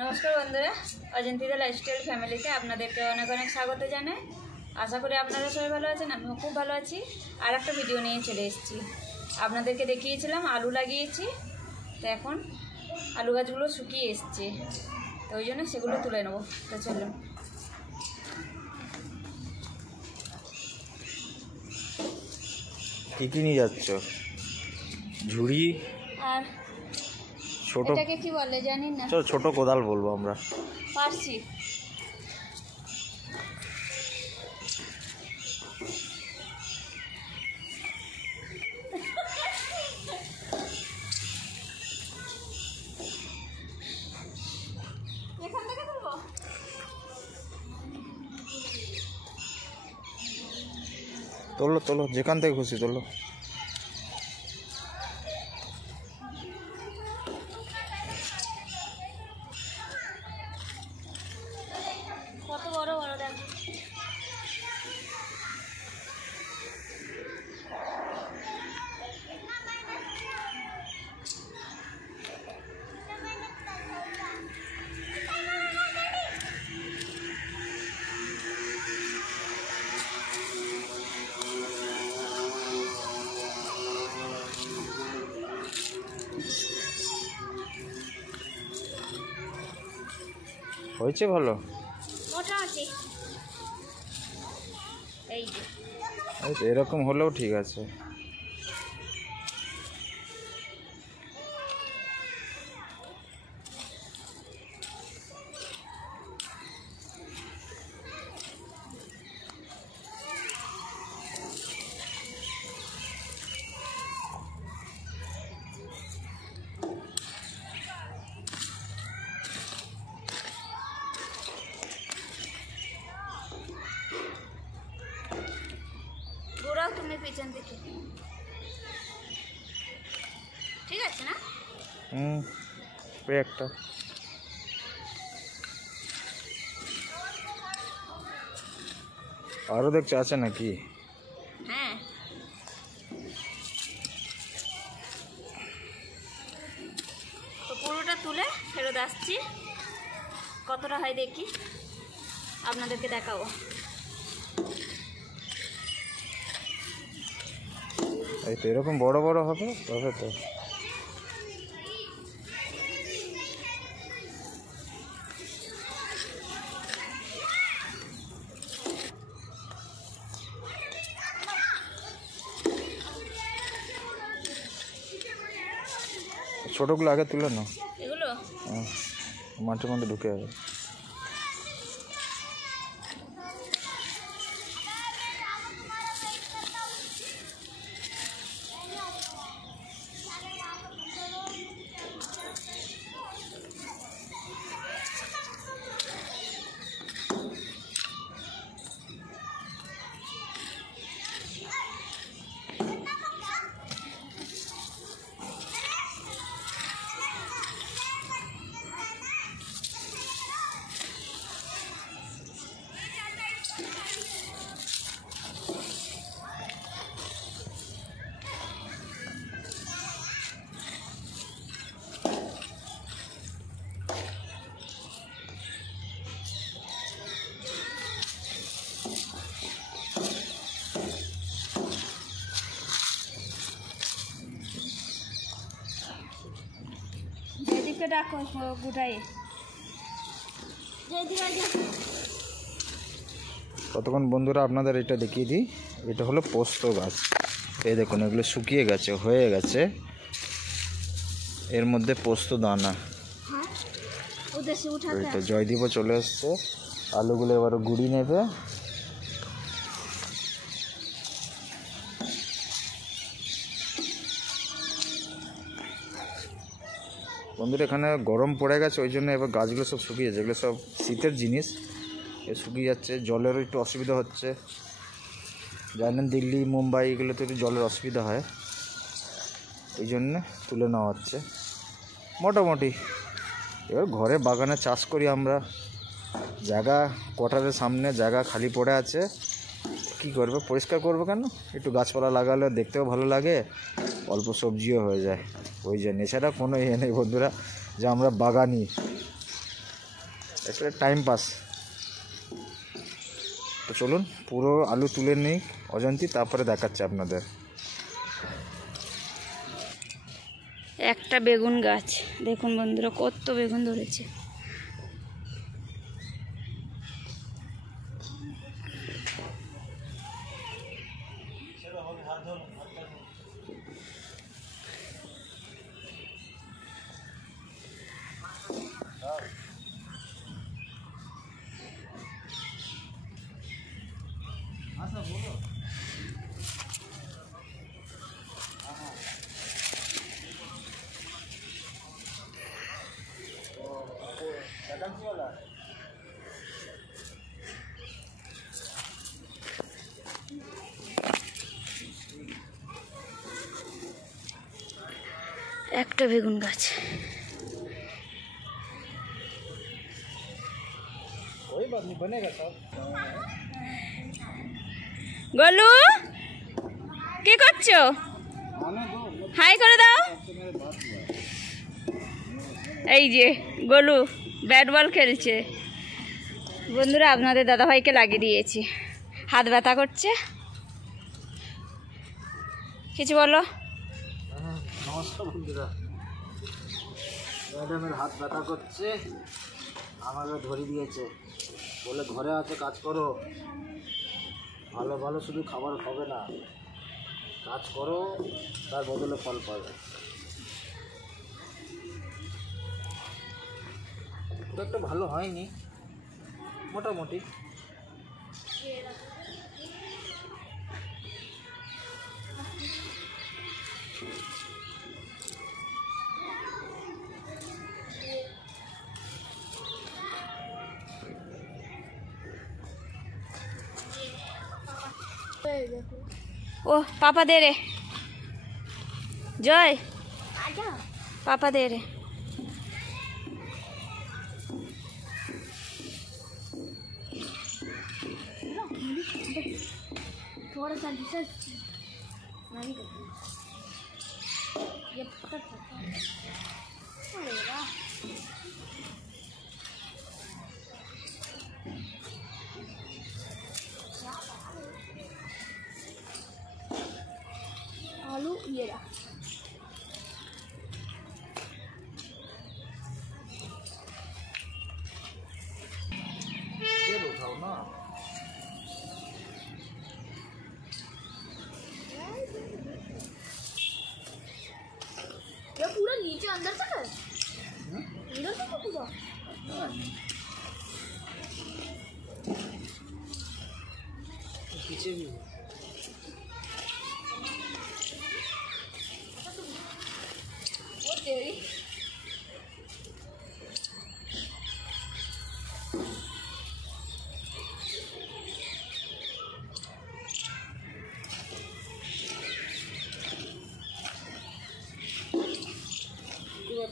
নমস্কার বন্ধুরা, অজন্তিতা লাইফস্টাইল ফ্যামিলিতে আপনাদেরকে অনেক অনেক স্বাগত জানাই। আশা করি আপনারা সবাই ভালো আছেন, আমিও খুব ভালো আছি। আর একটা ভিডিও নিয়ে চলে এসেছি। আপনাদেরকে দেখিয়েছিলাম আলু লাগিয়েছি, তো এখন আলু গাছগুলো শুকিয়ে এসছে, তো ওই জন্য সেগুলো তুলে নেবো। তো চলুন। কি নিয়ে যাচ্ছ? ঝুড়ি আর ছোট, এটাকে কি বলে জানি না, ছোট কোদাল বলবো আমরা। পারছি। এখান থেকে তুলবো। তোলো তোলো, যেখান থেকে খুশি তোলো। কত বড় বড় দেখ। হয়েছে ভালো, মোটামুটি এই যে এরকম হলেও ঠিক আছে। ঘোরাও তুমি পিছন থেকে, ঠিক আছে না? একটা আরো দেখছো আছে নাকি? হ্যাঁ, তো পুরোটা তুলে ফেরত আসছি, কতটা হয় দেখি, আপনাদেরকে দেখাবো। এই তো এরকম বড় বড় হবে তবে তো। ছোটগুলো আগে তুলে নাও, এগুলো মাঠের মধ্যে ঢুকে যাবে। যেদিকে ডাকো গুটাই। কতক্ষণ বন্ধুরা আপনাদের এটা দেখিয়ে দিই। এটা হলো পোস্ত গাছ। এই দেখুন, এগুলো শুকিয়ে গেছে, হয়ে গেছে। এর মধ্যে পোস্ত দানা। তো জয়দীপও চলে এসছে। আলুগুলো এবারে গুঁড়ি নেবে। বন্ধুরা এখানে গরম পড়ে গেছে, ওই জন্য এবার গাছগুলো সব শুকিয়ে যাচ্ছে। এগুলো সব শীতের জিনিস, এ শুকিয়ে যাচ্ছে। জলেরও একটু অসুবিধা হচ্ছে। জানেন দিল্লি মুম্বাই এগুলোতে একটু জলের অসুবিধা হয়, এই জন্য তুলে নেওয়া হচ্ছে মোটামুটি। এবার ঘরে বাগানে চাষ করি আমরা, জায়গা কোয়ার্টারের সামনে জায়গা খালি পড়ে আছে, কি করবে, পরিষ্কার করবো কেন? একটু গাছপালা লাগালে দেখতেও ভালো লাগে, অল্প সবজিও হয়ে যায়। ওই জন্য, এছাড়া কোনো ইয়ে নেই বন্ধুরা যে আমরা বাগানি, একটা টাইম পাস। তো চলুন পুরো আলু তুলে নিই অজন্তি, তারপরে দেখাচ্ছে আপনাদের। একটা বেগুন গাছ দেখুন বন্ধুরা, কত বেগুন ধরেছে। একটা বেগুন গাছ। গলু কি করছো? হাই করে দাও। এই যে গলু ব্যাট বল খেলছে বন্ধুরা, আপনাদের দাদাভাইকে লাগিয়ে দিয়েছি, হাত ব্যথা করছে। কিছু বলো। নমস্কার বন্ধুরা, ম্যাডামের হাত ব্যথা করছে, আমাকে ধরে দিয়েছে, বলে ঘরে আছে কাজ করো, ভালো ভালো শুধু খাবার খাবে না, কাজ করো, তার বদলে ফল পাবে। খুব একটা ভালো হয়নি, মোটামুটি। ओ पापा दे रे, जय पापा दे रे। थोड़ा सा ये पकड़ सकता है। अरे वाह, आलू ये रहा। ये उठाओ ना, ये पूरा नीचे अंदर तक है, अंदर तक है पूरा। पीछे भी तेरी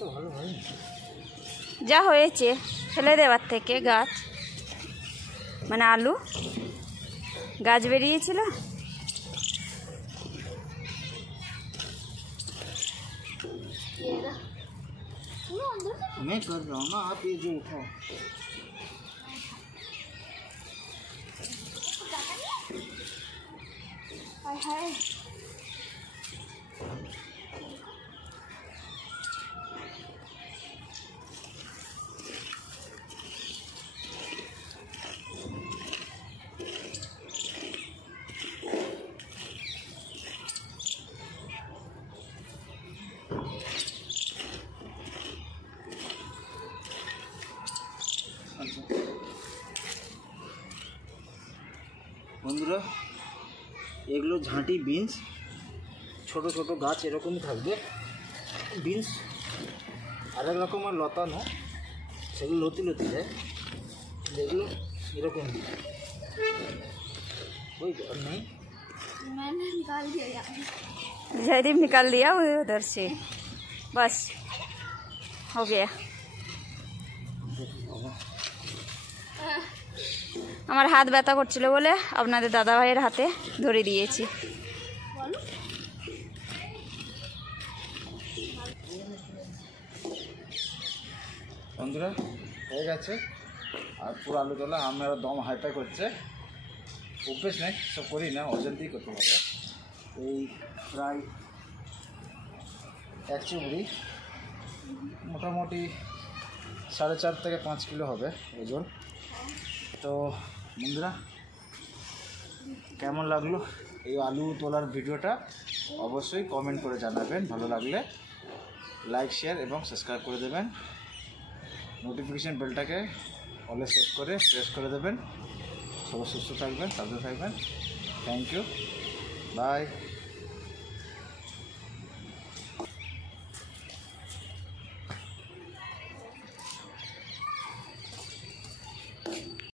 তো ভালো হয় যা হয়েছে ফেলে দেওয়ার থেকে গাছ, মানে আলু গাছ বেরিয়েছিল। मैं कर रहा हूँ ना, आप ये जो उठाओ। বন্ধুরা এগুলো ঝাঁটি বিনস, ছোট ছোট গাছ এরকমই থাকবে। বিনস আরেক রকমের লতানো, সেগুলো লতি লতি যায়, যেগুলো এরকম ওই আর नहीं, मैंने निकाल दिया यार, जयदीप निकाल दिया वो उधर से, बस हो गया। আমার হাত ব্যথা করছিল বলে আপনাদের দাদা ভাইয়ের হাতে ধরে দিয়েছি। বন্ধুরা হয়ে গেছে। আর পুরো আলু তোলা আমার দম হাইফাই করছে, অভ্যেস নেই, সব করি না, অজান্তেই করতে হবে। এই প্রায় এক চুবড়ি মোটামুটি 4.5 থেকে 5 কিলো হবে ওজন। তো বন্ধুরা কেমন লাগলো এই আলু তোলার ভিডিওটা অবশ্যই কমেন্ট করে জানাবেন, ভালো লাগলে লাইক শেয়ার এবং সাবস্ক্রাইব করে দেবেন, নোটিফিকেশান বেলটাকে অলে সেট করে প্রেস করে দেবেন। সবাই সুস্থ থাকবেন, সাবধানে থাকবেন। Thank you, by.